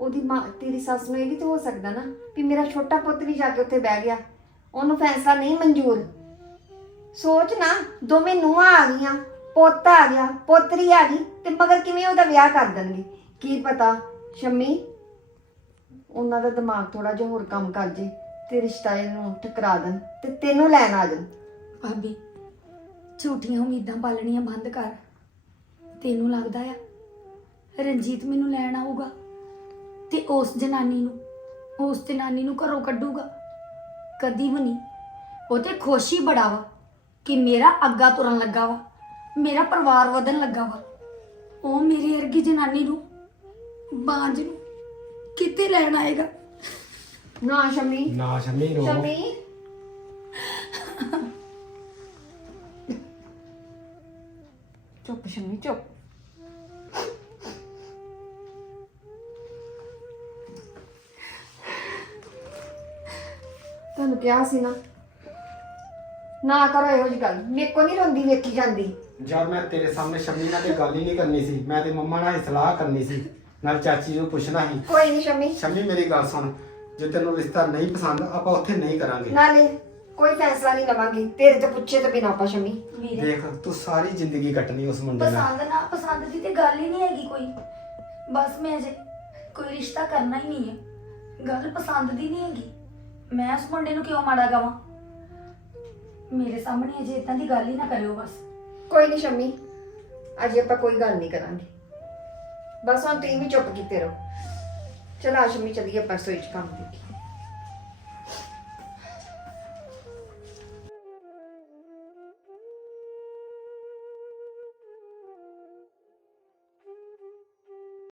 ਉਹਦੀ ਮਾਂ ਤੇਰੀ ਸੱਸ ਨੂੰ ਇਹ ਵੀ ਤਾਂ ਹੋ ਸਕਦਾ ਨਾ ਵੀ ਮੇਰਾ ਛੋਟਾ ਪੁੱਤ ਵੀ ਜਾ ਕੇ ਉੱਥੇ ਬਹਿ ਗਿਆ। ਉਹਨੂੰ ਫੈਸਲਾ ਨਹੀਂ ਮਨਜ਼ੂਰ। ਸੋਚ ਨਾ ਦੋਵੇਂ ਨੂੰਹਾਂ ਆ ਗਈਆਂ ਪੁੱਤ ਆ ਗਿਆ ਪੋਤਰੀ ਆ ਗਈ ਤੇ ਮਗਰ ਕਿਵੇਂ ਉਹਦਾ ਵਿਆਹ ਕਰ ਦੇਣਗੇ? ਕੀ ਪਤਾ? ਸ਼ੰਮੀ, ਉਹਨਾਂ ਦਾ ਦਿਮਾਗ ਥੋੜਾ ਜਿਹਾ ਹੋਰ ਕੰਮ ਕਰ ਜੇ, ਤੇ ਰਿਸ਼ਤਾ ਇਹਨੂੰ ਠਕਰਾ ਦੇਣ ਤੇ ਤੈਨੂੰ ਲੈਣ ਆ ਜਾਣ। ਭਾਬੀ, ਝੂਠੀਆਂ ਉਮੀਦਾਂ ਪਾਲਣੀਆਂ ਬੰਦ ਕਰ। ਤੈਨੂੰ ਲੱਗਦਾ ਆ, ਰਣਜੀਤ ਮੈਨੂੰ ਲੈਣ ਆਊਗਾ ਤੇ ਉਸ ਜਨਾਨੀ ਨੂੰ, ਉਸ ਜਨਾਨੀ ਨੂੰ ਘਰੋਂ ਕੱਢੂਗਾ। ਕਦੀ ਵੀ ਨਹੀਂ। ਉਹ ਤੇ ਖੁਸ਼ੀ ਬੜਾ ਵਾ ਕਿ ਮੇਰਾ ਅੱਗਾ ਤੁਰਨ ਲੱਗਾ ਵਾ, ਮੇਰਾ ਪਰਿਵਾਰ ਵਧਣ ਲੱਗਾ ਵਾ। ਉਹ ਮੇਰੇ ਵਰਗੀ ਜਨਾਨੀ ਨੂੰ ਬਾਂਝ ਨੂੰ ਕਿੱਥੇ ਲੈਣ ਆਏਗਾ? ਨਾ ਸ਼ਮੀ। ਨਾ ਸ਼ਮੀ ਰੋ। ਸ਼ਮੀ। ਚੁੱਪ ਸ਼ਮੀ ਚੁੱਪ। ਤੁਹਾਨੂੰ ਕਿਹਾ ਸੀ ਨਾ। ਨਾ ਕਰੋ ਇਹੋ ਜਿਹੀ ਗੱਲ। ਮੇਰੇ ਕੋ ਨਹੀਂ ਰੋਂਦੀ ਵੇਖੀ ਜਾਂਦੀ। ਜਦ ਮੈਂ ਤੇਰੇ ਸਾਹਮਣੇ ਸ਼ਮੀ ਨਾਲ ਤੇ ਗੱਲ ਹੀ ਨਹੀਂ ਕਰਨੀ ਸੀ। ਮੈਂ ਤੇ ਮੰਮਾ ਨਾਲ ਹੀ ਸਲਾਹ ਕਰਨੀ ਸੀ। ਨਾਲ ਚਾਚੀ ਨੂੰ ਪੁੱਛਣਾ ਸੀ। ਕੋਈ ਨਹੀਂ ਸ਼ਮੀ। ਸ਼ਮੀ ਮੇਰੀ ਗੱਲ ਸੁਣ। ਜੇ ਤੈਨੂੰ ਰਿਸ਼ਤਾ ਨਹੀਂ ਪਸੰਦ ਆਪਾਂ ਉੱਥੇ ਨਹੀਂ ਕਰਾਂਗੇ। ਨਾਲੇ ਕੋਈ ਫੈਸਲਾ ਨਹੀਂ ਲਵਾਂਗੀ। ਤੇਰੇ ਤੋਂ ਪੁੱਛੇ ਤੋਂ ਬਿਨਾਂ ਆਪਾਂ ਸ਼ਮੀ। ਵੀਰੇ। ਦੇਖ ਤੂੰ ਸਾਰੀ ਜ਼ਿੰਦਗੀ ਕੱਟਣੀ ਉਸ ਮੁੰਡੇ ਨਾਲ। ਪਸੰਦ ਨਾ ਪਸੰਦ ਦੀ ਤੇ ਗੱਲ ਹੀ ਨਹੀਂ ਹੈਗੀ ਕੋਈ। ਬਸ ਮੈਂ ਅਜੇ ਕੋਈ ਰਿਸ਼ਤਾ ਕਰਨਾ ਹੀ ਨਹੀਂ ਹੈ। ਗੱਲ ਪਸੰਦ ਦੀ ਨਹੀਂ ਹੈਗੀ। ਮੈਂ ਉਸ ਮੁੰਡੇ ਨੂੰ ਕਿਉਂ ਮਾੜਾ ਗਾਵਾਂ ਮੇਰੇ ਸਾਹਮਣੇ ਅਜੇ ਇਦਾਂ ਦੀ ਗੱਲ ਹੀ ਨਾ ਕਰਿਓ ਬਸ। ਕੋਈ ਨਹੀਂ ਸ਼ਮੀ ਅੱਜ ਆਪਾਂ ਕੋਈ ਗੱਲ ਨਹੀਂ ਕਰਾਂਗੇ। ਬਸ ਹੁਣ ਤੁਸੀਂ ਵੀ ਚੁੱਪ ਕੀਤੇ ਰਹੋ। ਚਲ ਆ ਸ਼ਮੀ ਚੱਲੀਏ ਆਪਾਂ ਰਸੋਈ ਚ ਕੰਮ ਦੇਖੀ